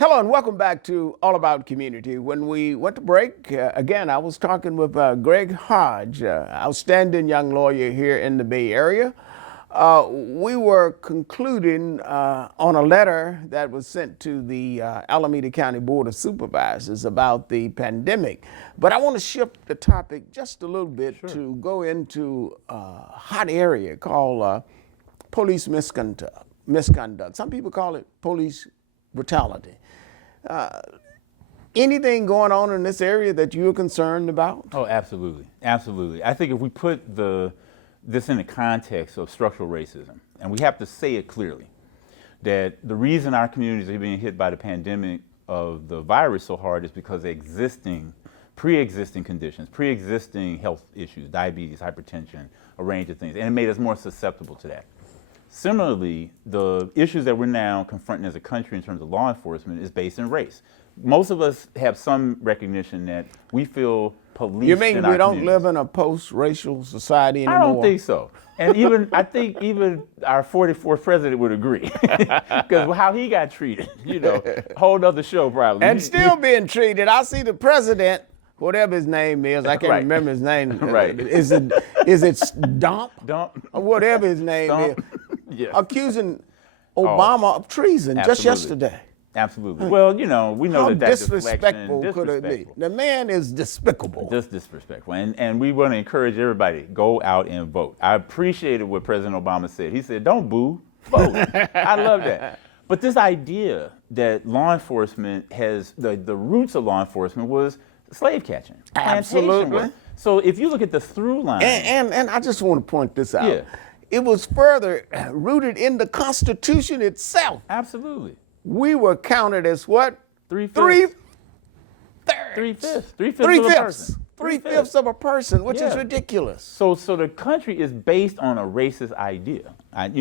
Hello and welcome back to All About Community. When we went to break, again, I was talking with Greg Hodge, outstanding young lawyer here in the Bay Area. We were concluding on a letter that was sent to the Alameda County Board of Supervisors about the pandemic. But I want to shift the topic just a little bit to go into a hot area called police misconduct. Some people call it police brutality. Anything going on in this area that you're concerned about? Oh, absolutely. Absolutely. I think if we put this in the context of structural racism, and we have to say it clearly, that the reason our communities are being hit by the pandemic of the virus so hard is because of pre-existing conditions, pre-existing health issues, diabetes, hypertension, a range of things, and it made us more susceptible to that. Similarly, the issues that we're now confronting as a country in terms of law enforcement is based in race. Most of us have some recognition that we feel policed. You mean in our we don't communities. live in a post-racial society anymore? I don't think so. And I think even our 44th president would agree. Because how he got treated, whole other show probably. And still being treated. I see the president, whatever his name is, I can't remember his name. Right. Is it Stomp? Dump. Or whatever his name Stomp. is. Yes. Accusing Obama of treason just yesterday. Absolutely. Well, we know How that's disrespectful could it be? The man is despicable. Just disrespectful. And we want to encourage everybody, go out and vote. I appreciated what President Obama said. He said, don't boo, vote. I love that. But this idea that law enforcement has, the roots of law enforcement was slave catching. Absolutely. Work. So if you look at the through line. And I just want to point this out. Yeah. It was further rooted in the Constitution itself. Absolutely. We were counted as what? Three-fifths. Three-fifths of a person, which is ridiculous. So the country is based on a racist idea, and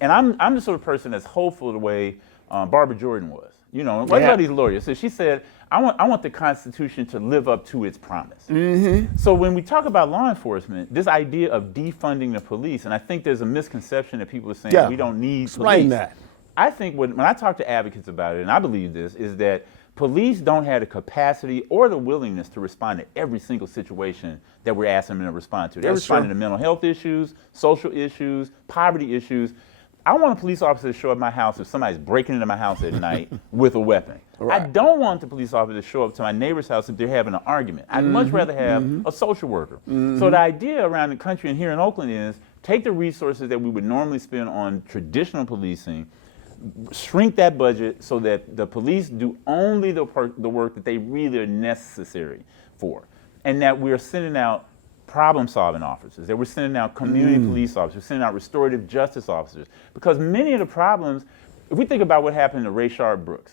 I'm the sort of person that's hopeful the way Barbara Jordan was. One of these lawyers, so she said, I want the Constitution to live up to its promise. Mm-hmm. So when we talk about law enforcement, this idea of defunding the police, and I think there's a misconception that people are saying we don't need Explain police. that. I think when I talk to advocates about it, and I believe this, is that police don't have the capacity or the willingness to respond to every single situation that we're asking them to respond to. They're responding to mental health issues, social issues, poverty issues. I want a police officer to show up at my house if somebody's breaking into my house at night with a weapon. Right. I don't want the police officer to show up to my neighbor's house if they're having an argument. I'd much rather have a social worker. So the idea around the country and here in Oakland is take the resources that we would normally spend on traditional policing, shrink that budget so that the police do only the work that they really are necessary for, and that we're sending out problem-solving officers, that we're sending out community police officers, we're sending out restorative justice officers, because many of the problems, if we think about what happened to Rayshard Brooks.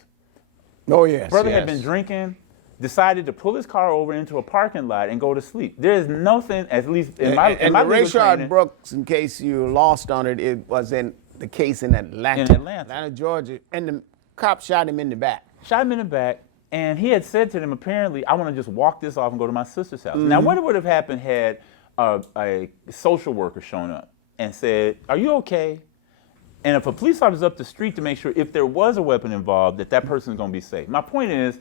Oh, yes. Brother had been drinking, decided to pull his car over into a parking lot and go to sleep. There is nothing, at least in my and my the legal Rayshard training, Brooks, in case you lost on it, it was in the case in Atlanta, Georgia, and the cop shot him in the back. Shot him in the back, and he had said to them, apparently, I want to just walk this off and go to my sister's house. Now, what would have happened had a social worker shown up and said, are you okay? And if a police officer's up the street to make sure if there was a weapon involved, that person's going to be safe. My point is,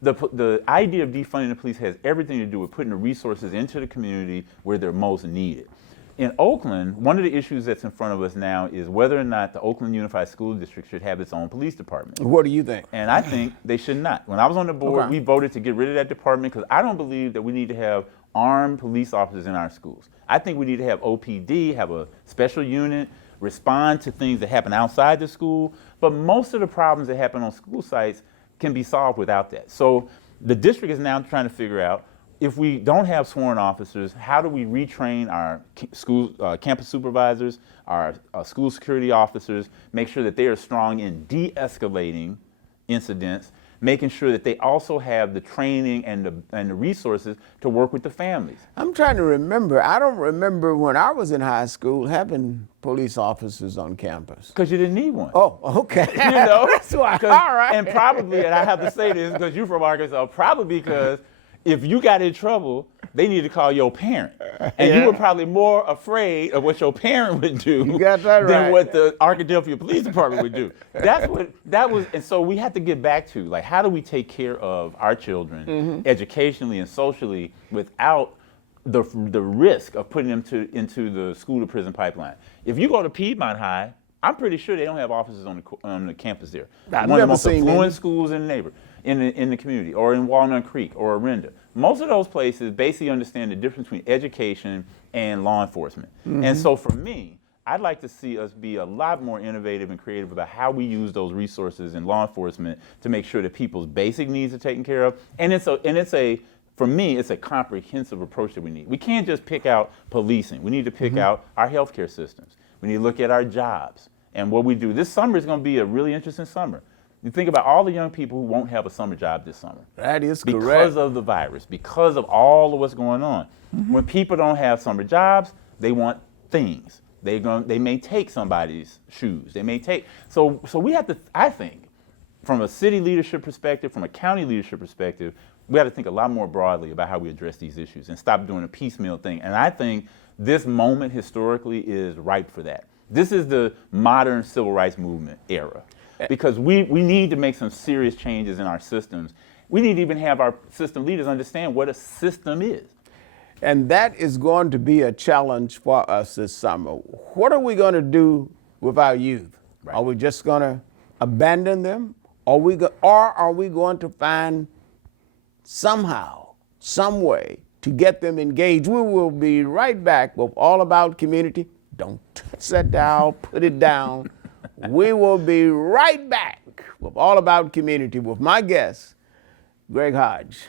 the idea of defunding the police has everything to do with putting the resources into the community where they're most needed. In Oakland, one of the issues that's in front of us now is whether or not the Oakland Unified School District should have its own police department. What do you think? And I think they should not. When I was on the board, we voted to get rid of that department because I don't believe that we need to have armed police officers in our schools. I think we need to have OPD, have a special unit, respond to things that happen outside the school. But most of the problems that happen on school sites can be solved without that. So the district is now trying to figure out, if we don't have sworn officers, how do we retrain our school campus supervisors, our school security officers, make sure that they are strong in de-escalating incidents, making sure that they also have the training and the resources to work with the families. I'm trying to remember. I don't remember when I was in high school having police officers on campus. Because you didn't need one. Oh, okay. That's why. All right. And probably, and I have to say this because you're from Arkansas, probably because if you got in trouble, they need to call your parent. And you were probably more afraid of what your parent would do You got that than right. what the Arkadelphia Police Department would do. That was, and so we have to get back to, like, how do we take care of our children educationally and socially without the risk of putting them into the school to prison pipeline? If you go to Piedmont High, I'm pretty sure they don't have offices on the campus there. I've One of the never most seen affluent any. schools in the community, or in Walnut Creek or Orinda. Most of those places basically understand the difference between education and law enforcement. And so for me, I'd like to see us be a lot more innovative and creative about how we use those resources in law enforcement to make sure that people's basic needs are taken care of. For me, it's a comprehensive approach that we need. We can't just pick out policing. We need to pick out our healthcare systems. We need to look at our jobs and what we do. This summer is going to be a really interesting summer. You think about all the young people who won't have a summer job this summer. That is correct. Because of the virus, because of all of what's going on. When people don't have summer jobs, they want things. They may take somebody's shoes. They may take, so we have to, I think, from a city leadership perspective, from a county leadership perspective, we have to think a lot more broadly about how we address these issues and stop doing a piecemeal thing. And I think this moment historically is ripe for that. This is the modern civil rights movement era, because we need to make some serious changes in our systems. We need to even have our system leaders understand what a system is. And that is going to be a challenge for us this summer. What are we going to do with our youth? Right. Are we just going to abandon them? Or are we going to find somehow, some way to get them engaged? We will be right back with All About Community. Don't touch that dial, put it down. We will be right back with All About Community with my guest, Greg Hodge.